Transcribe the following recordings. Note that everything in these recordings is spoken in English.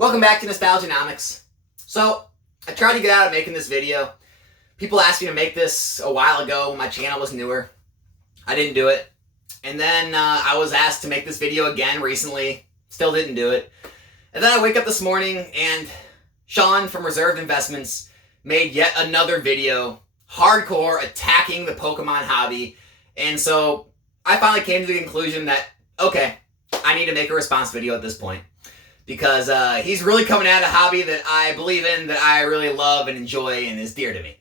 Welcome back to Nostalgianomics. So, I tried to get out of making this video. People asked me to make this a while ago when my channel was newer. I didn't do it. And then I was asked to make this video again recently. Still didn't do it. And then I wake up this morning and Sean from Reserved Investments made yet another video, hardcore attacking the Pokemon hobby. And so I finally came to the conclusion that, okay, I need to make a response video at this point. Because he's really coming at a hobby that I believe in, that I really love and enjoy and is dear to me.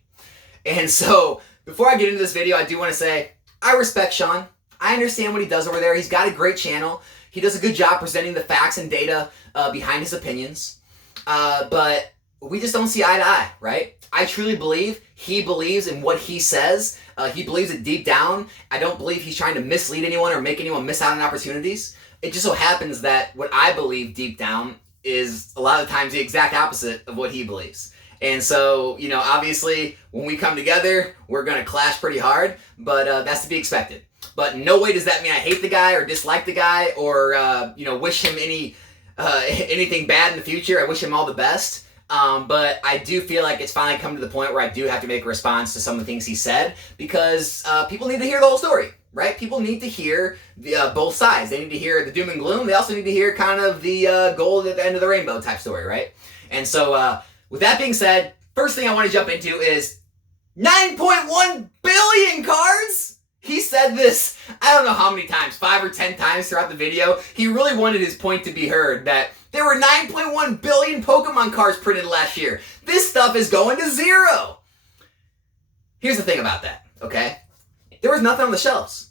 And so, before I get into this video, I do want to say, I respect Sean. I understand what he does over there. He's got a great channel. He does a good job presenting the facts and data behind his opinions. But we just don't see eye to eye, right? I truly believe he believes in what he says. He believes it deep down. I don't believe he's trying to mislead anyone or make anyone miss out on opportunities. It just so happens that what I believe deep down is a lot of times the exact opposite of what he believes. And so, you know, obviously, when we come together, we're going to clash pretty hard, but that's to be expected. But in no way does that mean I hate the guy or dislike the guy or, you know, wish him anything bad in the future. I wish him all the best. But I do feel like it's finally come to the point where I do have to make a response to some of the things he said because people need to hear the whole story, right? People need to hear both sides. They need to hear the doom and gloom. They also need to hear kind of the gold at the end of the rainbow type story, right? And so with that being said, first thing I want to jump into is 9.1 billion cards? He said this, I don't know how many times, 5 or 10 times throughout the video. He really wanted his point to be heard that there were 9.1 billion Pokemon cards printed last year. This stuff is going to zero. Here's the thing about that, okay? There was nothing on the shelves.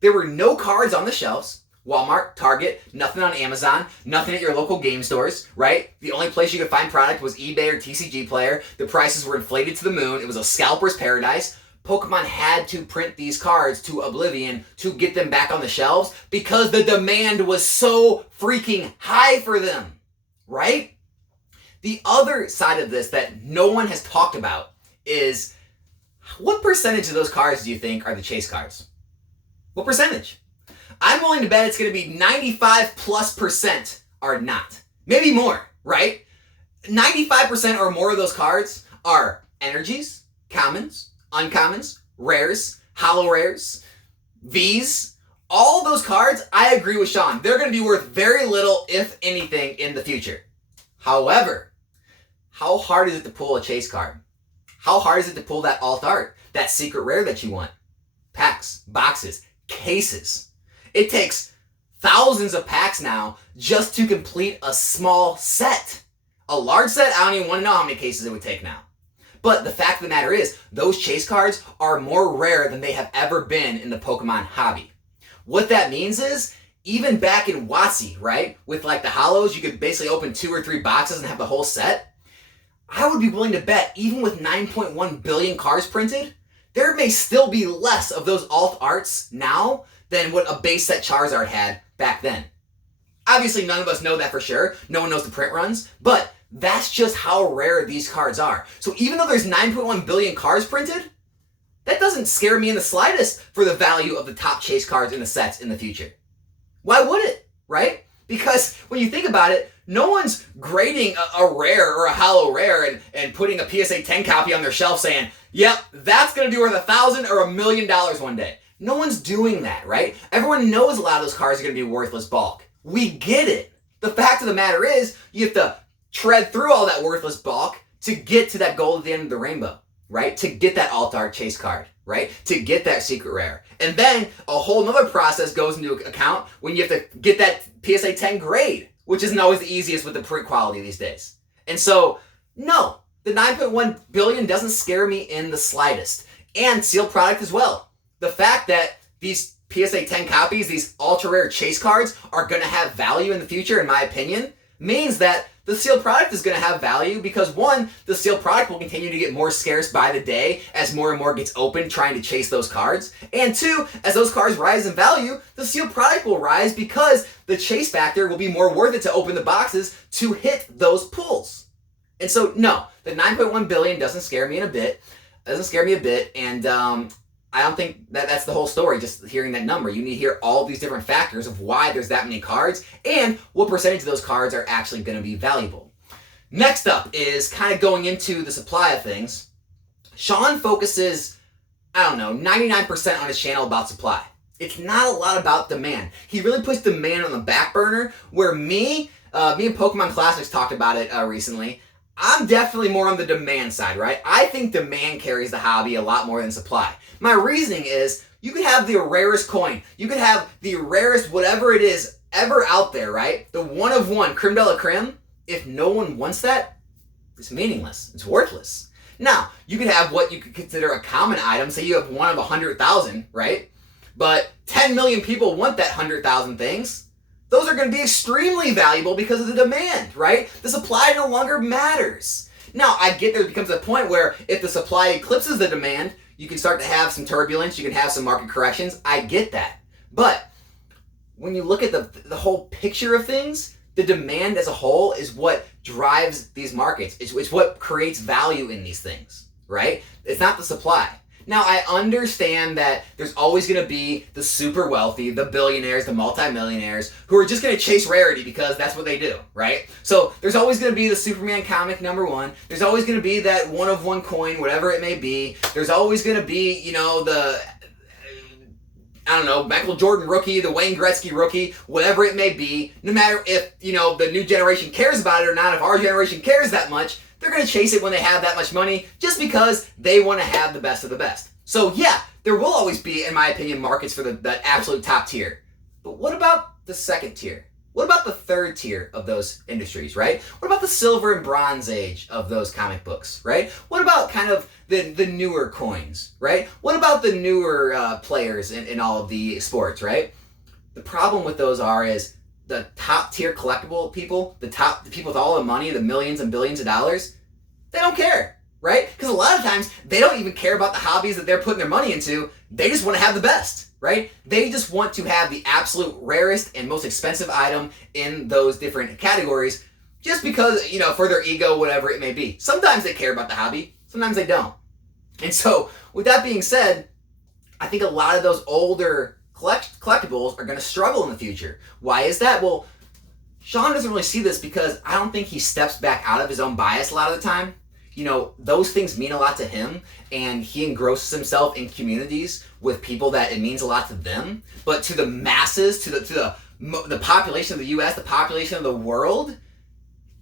There were no cards on the shelves. Walmart, Target, nothing on Amazon, nothing at your local game stores, right? The only place you could find product was eBay or TCG Player. The prices were inflated to the moon. It was a scalper's paradise. Pokemon had to print these cards to oblivion to get them back on the shelves because the demand was so freaking high for them, right? The other side of this that no one has talked about is what percentage of those cards do you think are the chase cards? What percentage? I'm willing to bet it's going to be 95+% are not. Maybe more, right? 95% or more of those cards are energies, commons, uncommons, rares, hollow rares, Vs. All those cards, I agree with Sean. They're going to be worth very little, if anything, in the future. However, how hard is it to pull a chase card? How hard is it to pull that alt art, that secret rare that you want? Packs, boxes, cases. It takes thousands of packs now just to complete a small set. A large set, I don't even want to know how many cases it would take now. But the fact of the matter is, those chase cards are more rare than they have ever been in the Pokemon hobby. What that means is, even back in WotC, right? With like the hollows, you could basically open 2 or 3 boxes and have the whole set. I would be willing to bet, even with 9.1 billion cards printed, there may still be less of those alt arts now than what a base set Charizard had back then. Obviously, none of us know that for sure. No one knows the print runs, but that's just how rare these cards are. So even though there's 9.1 billion cards printed, that doesn't scare me in the slightest for the value of the top chase cards in the sets in the future. Why would it, right? Because when you think about it, no one's grading a rare or a hollow rare and putting a PSA 10 copy on their shelf saying, yep, that's going to be worth $1,000 or $1 million one day. No one's doing that, right? Everyone knows a lot of those cards are going to be worthless bulk. We get it. The fact of the matter is, you have to tread through all that worthless bulk to get to that gold at the end of the rainbow, right? To get that alt art chase card, right? To get that secret rare. And then a whole nother process goes into account when you have to get that PSA 10 grade, which isn't always the easiest with the print quality these days. And so, no, the 9.1 billion doesn't scare me in the slightest. And sealed product as well. The fact that these PSA 10 copies, these ultra rare chase cards, are going to have value in the future, in my opinion, means that the sealed product is going to have value because, one, the sealed product will continue to get more scarce by the day as more and more gets opened trying to chase those cards. And two, as those cards rise in value, the sealed product will rise because the chase factor will be more worth it to open the boxes to hit those pulls. And so, no, the 9.1 billion doesn't scare me a bit. And I don't think that's the whole story, just hearing that number. You need to hear all these different factors of why there's that many cards and what percentage of those cards are actually going to be valuable. Next up is kind of going into the supply of things. Sean focuses, 99% on his channel about supply. It's not a lot about demand. He really puts demand on the back burner, where me and Pokemon Classics talked about it recently. I'm definitely more on the demand side, right? I think demand carries the hobby a lot more than supply. My reasoning is, you could have the rarest coin, you could have the rarest whatever it is ever out there, right? The one of one, creme de la creme. If no one wants that, it's meaningless. It's worthless. Now, you could have what you could consider a common item. Say you have one of 100,000, right? But 10 million people want that 100,000 things. Those are going to be extremely valuable because of the demand, right? The supply no longer matters. Now, I get there becomes a point where if the supply eclipses the demand, you can start to have some turbulence, you can have some market corrections. I get that. But when you look at the whole picture of things, the demand as a whole is what drives these markets. It's what creates value in these things, right? It's not the supply. Now, I understand that there's always going to be the super wealthy, the billionaires, the multimillionaires, who are just going to chase rarity because that's what they do, right? So there's always going to be the Superman comic #1. There's always going to be that one of one coin, whatever it may be. There's always going to be, the Michael Jordan rookie, the Wayne Gretzky rookie, whatever it may be. No matter if, the new generation cares about it or not, if our generation cares that much, they're going to chase it when they have that much money just because they want to have the best of the best. So yeah, there will always be, in my opinion, markets for the absolute top tier. But what about the second tier? What about the third tier of those industries, right? What about the silver and bronze age of those comic books, right? What about kind of the newer coins, right? What about the newer players in all of the sports, right? The problem with those is the top tier collectible people, the people with all the money, the millions and billions of dollars, they don't care, right? Because a lot of times they don't even care about the hobbies that they're putting their money into. They just want to have the best, right? They just want to have the absolute rarest and most expensive item in those different categories just because, for their ego, whatever it may be. Sometimes they care about the hobby, sometimes they don't. And so, with that being said, I think a lot of those older collectibles are going to struggle in the future. Why is that? Well, Sean doesn't really see this because I don't think he steps back out of his own bias a lot of the time. Those things mean a lot to him, and he engrosses himself in communities with people that it means a lot to them. But to the masses, to the population of the U.S., the population of the world,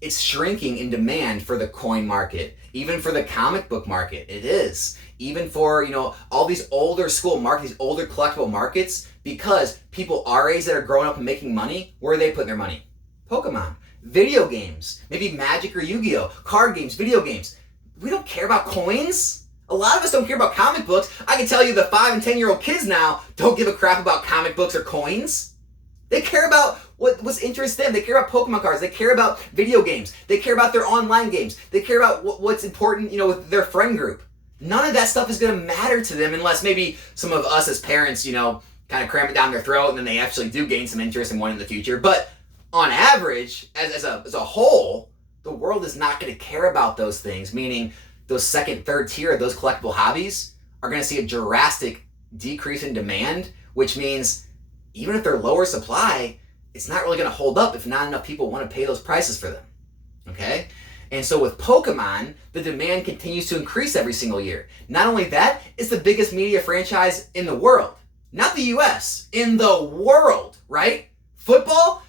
it's shrinking in demand for the coin market, even for the comic book market. It is. Even for, all these older school markets, these older collectible markets, because people our age that are growing up and making money, where are they putting their money? Pokemon, video games, maybe Magic or Yu-Gi-Oh, card games, video games. We don't care about coins. A lot of us don't care about comic books. I can tell you the 5 and 10-year-old kids now don't give a crap about comic books or coins. They care about what's interesting them. They care about Pokemon cards. They care about video games. They care about their online games. They care about what's important, with their friend group. None of that stuff is going to matter to them unless maybe some of us as parents, kind of cram it down their throat and then they actually do gain some interest in one in the future. But on average, as a whole, the world is not going to care about those things, meaning those second, third tier of those collectible hobbies are going to see a drastic decrease in demand, which means even if they're lower supply, it's not really going to hold up if not enough people want to pay those prices for them. Okay? And so with Pokemon, the demand continues to increase every single year. Not only that, it's the biggest media franchise in the world. Not the US, in the world, right? Football?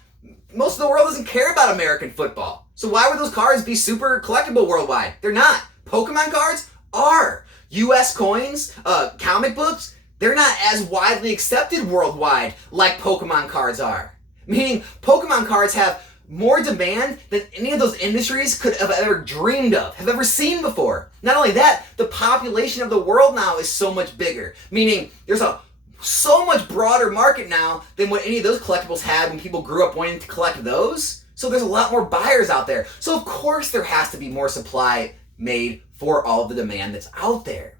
Most of the world doesn't care about American football. So why would those cards be super collectible worldwide? They're not. Pokemon cards are. US coins, comic books, they're not as widely accepted worldwide like Pokemon cards are. Meaning, Pokemon cards have more demand than any of those industries could have ever dreamed of, have ever seen before. Not only that, the population of the world now is so much bigger. Meaning, there's a so much broader market now than what any of those collectibles had when people grew up wanting to collect those. So there's a lot more buyers out there. So of course there has to be more supply made for all of the demand that's out there.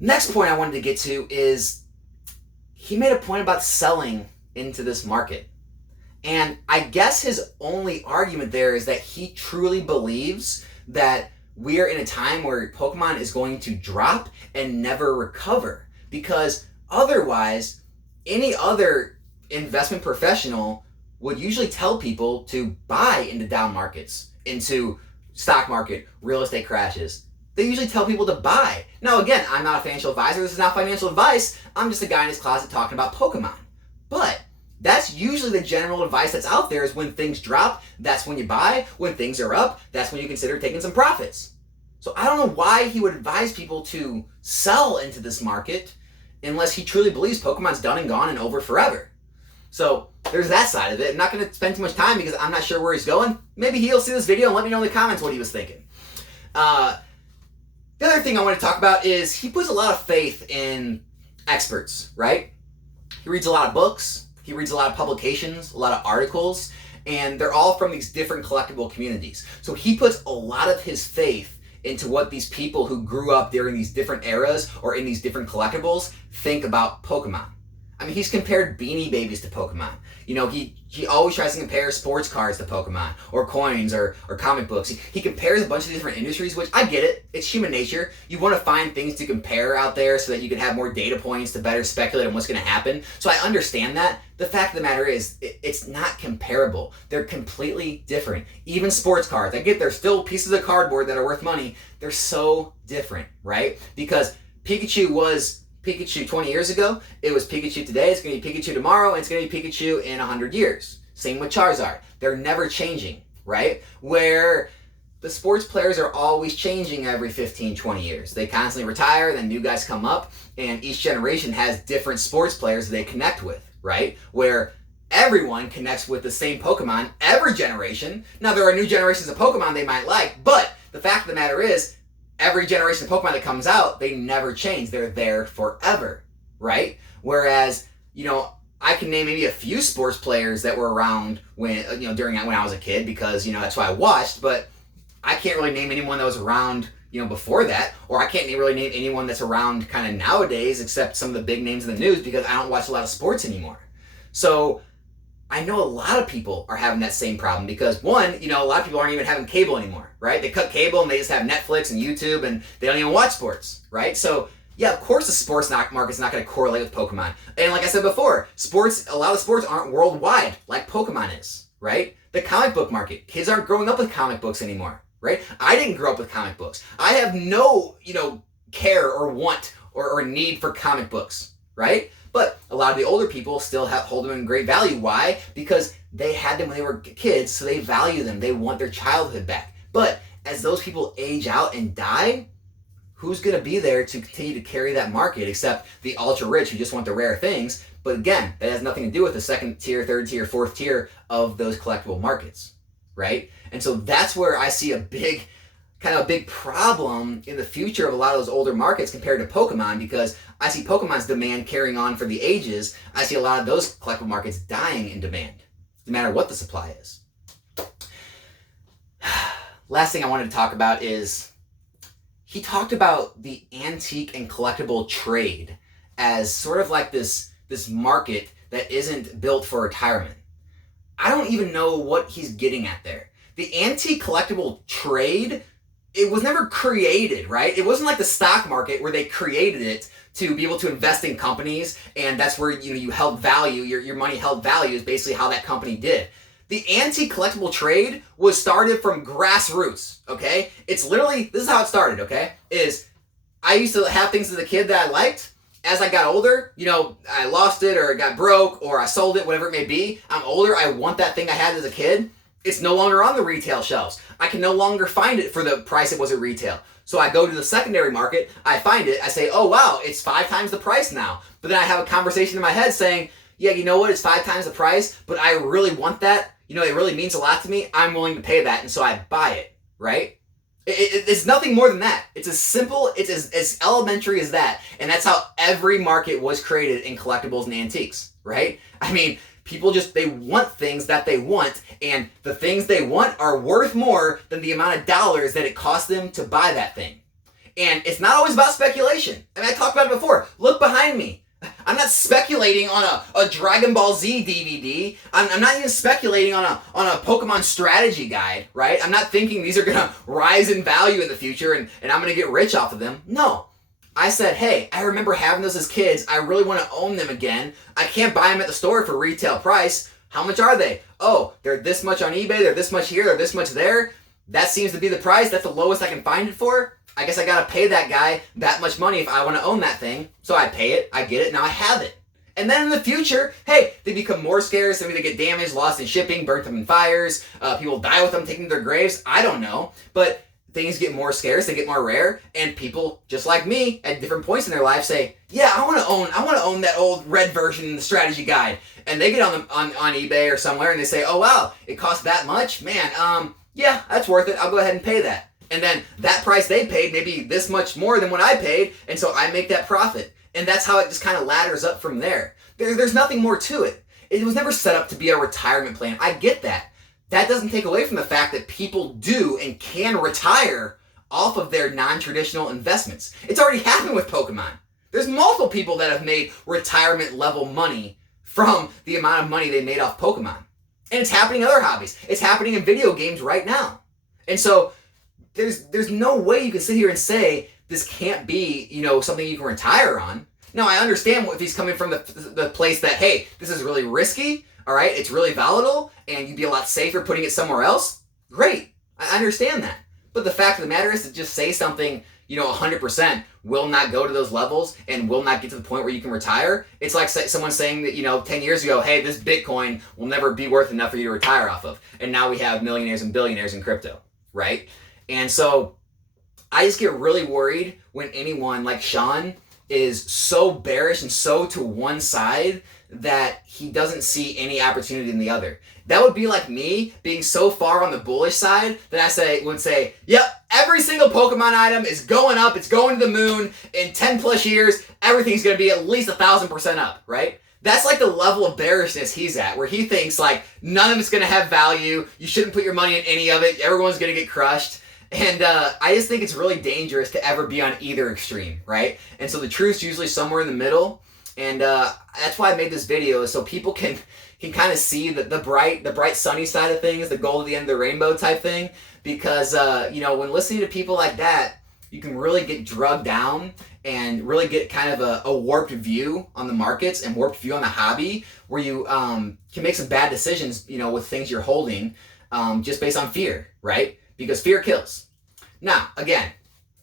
Next point I wanted to get to is he made a point about selling into this market. And I guess his only argument there is that he truly believes that we are in a time where Pokemon is going to drop and never recover, because otherwise any other investment professional would usually tell people to buy into down markets, into stock market, real estate crashes. They usually tell people to buy. Now again, I'm not a financial advisor, this is not financial advice, I'm just a guy in his closet talking about Pokemon. But that's usually the general advice that's out there, is when things drop, that's when you buy. When things are up, that's when you consider taking some profits. So I don't know why he would advise people to sell into this market unless he truly believes Pokemon's done and gone and over forever. So there's that side of it. I'm not going to spend too much time because I'm not sure where he's going. Maybe he'll see this video and let me know in the comments what he was thinking. The other thing I want to talk about is he puts a lot of faith in experts, right? He reads a lot of books. He reads a lot of publications, a lot of articles, and they're all from these different collectible communities. So he puts a lot of his faith into what these people who grew up during these different eras or in these different collectibles think about Pokemon. I mean, he's compared Beanie Babies to Pokemon. You know, he always tries to compare sports cards to Pokemon, or coins, or comic books. He compares a bunch of different industries, which I get it. It's human nature. You want to find things to compare out there so that you can have more data points to better speculate on what's going to happen. So I understand that. The fact of the matter is, it's not comparable. They're completely different. Even sports cards, I get they're still pieces of cardboard that are worth money. They're so different, right? Because Pikachu was Pikachu 20 years ago, it was Pikachu today, it's going to be Pikachu tomorrow, and it's going to be Pikachu in 100 years. Same with Charizard. They're never changing, right? Where the sports players are always changing every 15, 20 years. They constantly retire, then new guys come up, and each generation has different sports players they connect with, right? Where everyone connects with the same Pokemon every generation. Now, there are new generations of Pokemon they might like, but the fact of the matter is, every generation of Pokemon that comes out, they never change. They're there forever, right? Whereas, you know, I can name maybe a few sports players that were around when, you know, during when I was a kid, because, you know, that's why I watched, but I can't really name anyone that was around, you know, before that, or I can't really name anyone that's around kind of nowadays, except some of the big names in the news, because I don't watch a lot of sports anymore. So I know a lot of people are having that same problem because, one, you know, a lot of people aren't even having cable anymore, right? They cut cable and they just have Netflix and YouTube and they don't even watch sports, right? So, yeah, of course the sports market's not going to correlate with Pokemon. And like I said before, a lot of sports aren't worldwide like Pokemon is, right? The comic book market, kids aren't growing up with comic books anymore, right? I didn't grow up with comic books. I have no, you know, care or want or need for comic books, right? But a lot of the older people still hold them in great value. Why? Because they had them when they were kids, so they value them. They want their childhood back. But as those people age out and die, who's going to be there to continue to carry that market except the ultra-rich who just want the rare things? But again, that has nothing to do with the second tier, third tier, fourth tier of those collectible markets, right? And so that's where I see a big problem in the future of a lot of those older markets compared to Pokemon, because I see Pokemon's demand carrying on for the ages. I see a lot of those collectible markets dying in demand, no matter what the supply is. Last thing I wanted to talk about is he talked about the antique and collectible trade as sort of like this market that isn't built for retirement. I don't even know what he's getting at there. The antique collectible trade, it was never created, right? It wasn't like the stock market where they created it to be able to invest in companies, and that's where you held value, your money held value is basically how that company did. The antique collectible trade was started from grassroots, okay? It's literally, this is how it started, okay? I used to have things as a kid that I liked. As I got older, you know, I lost it or it got broke or I sold it, whatever it may be. I'm older, I want that thing I had as a kid. It's no longer on the retail shelves. I can no longer find it for the price it was at retail. So I go to the secondary market, I find it, I say, oh wow, it's 5 times the price now. But then I have a conversation in my head saying, yeah, you know what, it's 5 times the price, but I really want that. You know, it really means a lot to me. I'm willing to pay that, and so I buy it, right? It's nothing more than that. It's as simple, it's as elementary as that. And that's how every market was created in collectibles and antiques, right? I mean, people they want things that they want, and the things they want are worth more than the amount of dollars that it costs them to buy that thing. And it's not always about speculation. I mean, I talked about it before. Look behind me. I'm not speculating on a Dragon Ball Z DVD. I'm not even speculating on a Pokemon strategy guide, right? I'm not thinking these are gonna rise in value in the future and I'm gonna get rich off of them. No. I said, hey, I remember having those as kids. I really want to own them again. I can't buy them at the store for retail price. How much are they? Oh, they're this much on eBay, they're this much here, they're this much there. That seems to be the price. That's the lowest I can find it for. I guess I gotta pay that guy that much money if I want to own that thing. So I pay it, I get it, now I have it. And then in the future, hey, they become more scarce. Maybe they get damaged, lost in shipping, burnt them in fires. People die with them, taken to their graves. I don't know. But things get more scarce, they get more rare, and people just like me at different points in their life say, yeah, I want to own that old red version, the strategy guide. And they get on eBay or somewhere and they say, oh wow, it costs that much? Man, yeah, that's worth it. I'll go ahead and pay that. And then that price they paid may be this much more than what I paid, and so I make that profit. And that's how it just kind of ladders up from there. There's nothing more to it. It was never set up to be a retirement plan. I get that. That doesn't take away from the fact that people do and can retire off of their non-traditional investments. It's already happened with Pokemon. There's multiple people that have made retirement level money from the amount of money they made off Pokemon. And it's happening in other hobbies. It's happening in video games right now. And so there's no way you can sit here and say this can't be, something you can retire on. Now, I understand if he's coming from the place that, hey, this is really risky, all right, it's really volatile, and you'd be a lot safer putting it somewhere else. Great. I understand that. But the fact of the matter is to just say something, 100% will not go to those levels and will not get to the point where you can retire. It's like someone saying that, 10 years ago, hey, this Bitcoin will never be worth enough for you to retire off of. And now we have millionaires and billionaires in crypto, right? And so I just get really worried when anyone like Sean is so bearish and so to one side that he doesn't see any opportunity in the other. That would be like me being so far on the bullish side that I would say, yep, every single Pokemon item is going up, it's going to the moon, in 10 plus years, everything's going to be at least 1,000% up, right? That's like the level of bearishness he's at, where he thinks like none of it's going to have value, you shouldn't put your money in any of it, everyone's going to get crushed. And I just think it's really dangerous to ever be on either extreme, right? And so the truth's usually somewhere in the middle. And that's why I made this video, is so people can kind of see the bright sunny side of things, the gold at the end of the rainbow type thing. Because when listening to people like that, you can really get drugged down and really get kind of a warped view on the markets and warped view on the hobby, where you can make some bad decisions, with things you're holding, just based on fear, right? Because fear kills. Now, again,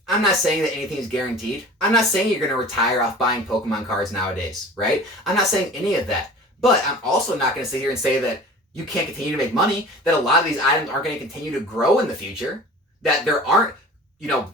I'm not saying that anything is guaranteed. I'm not saying you're going to retire off buying Pokemon cards nowadays, right? I'm not saying any of that. But I'm also not going to sit here and say that you can't continue to make money, that a lot of these items aren't going to continue to grow in the future, that there aren't,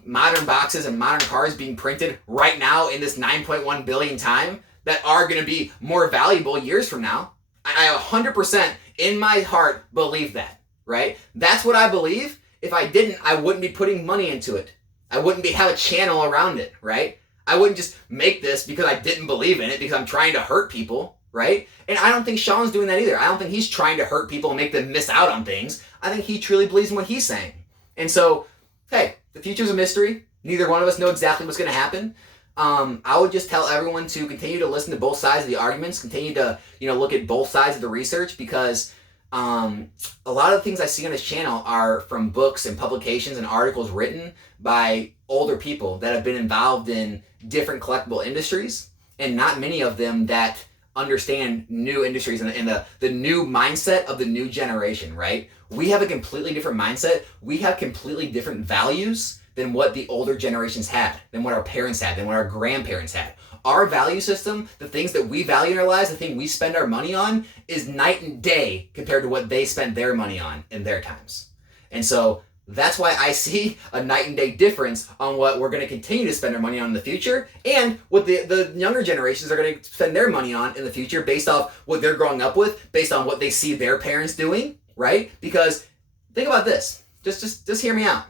modern boxes and modern cards being printed right now in this 9.1 billion time that are going to be more valuable years from now. I 100% in my heart believe that, right? That's what I believe. If I didn't, I wouldn't be putting money into it. I wouldn't have a channel around it, right? I wouldn't just make this because I didn't believe in it, because I'm trying to hurt people, right? And I don't think Sean's doing that either. I don't think he's trying to hurt people and make them miss out on things. I think he truly believes in what he's saying. And so, hey, the future's a mystery. Neither one of us know exactly what's going to happen. I would just tell everyone to continue to listen to both sides of the arguments, continue to, look at both sides of the research, because a lot of the things I see on this channel are from books and publications and articles written by older people that have been involved in different collectible industries, and not many of them that understand new industries and the new mindset of the new generation, right? We have a completely different mindset. We have completely different values than what the older generations had, than what our parents had, than what our grandparents had. Our value system, the things that we value in our lives, the thing we spend our money on, is night and day compared to what they spend their money on in their times. And so that's why I see a night and day difference on what we're going to continue to spend our money on in the future, and what the younger generations are going to spend their money on in the future, based off what they're growing up with, based on what they see their parents doing, right? Because think about this. Just hear me out.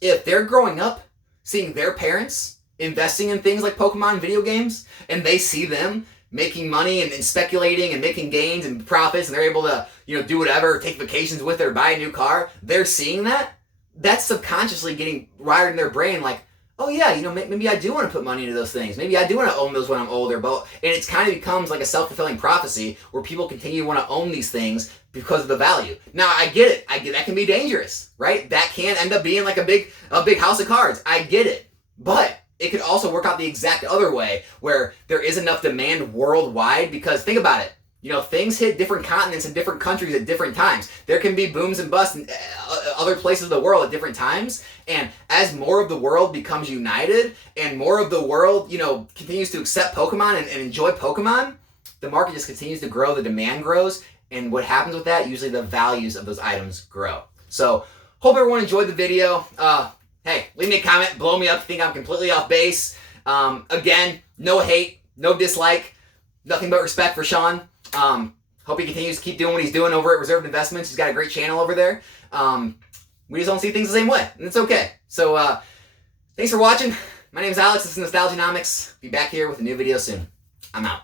If they're growing up seeing their parents investing in things like Pokemon video games, and they see them making money and speculating and making gains and profits, and they're able to, do whatever, take vacations with it or buy a new car, they're seeing that, that's subconsciously getting wired in their brain like, oh yeah, maybe I do want to put money into those things. Maybe I do want to own those when I'm older. But and it's kind of becomes like a self-fulfilling prophecy where people continue to want to own these things because of the value. Now I get it. That can be dangerous, right? That can end up being like a big house of cards. I get it. But it could also work out the exact other way where there is enough demand worldwide, because think about it. Things hit different continents and different countries at different times. There can be booms and busts in other places of the world at different times. And as more of the world becomes united and more of the world, continues to accept Pokemon and enjoy Pokemon, the market just continues to grow, the demand grows. And what happens with that, usually the values of those items grow. So hope everyone enjoyed the video. Hey, leave me a comment, blow me up if you think I'm completely off base. Again, no hate, no dislike, nothing but respect for Sean. Hope he continues to keep doing what he's doing over at Reserved Investments. He's got a great channel over there. We just don't see things the same way, and it's okay. So, thanks for watching. My name is Alex. This is Nostalgianomics. Be back here with a new video soon. I'm out.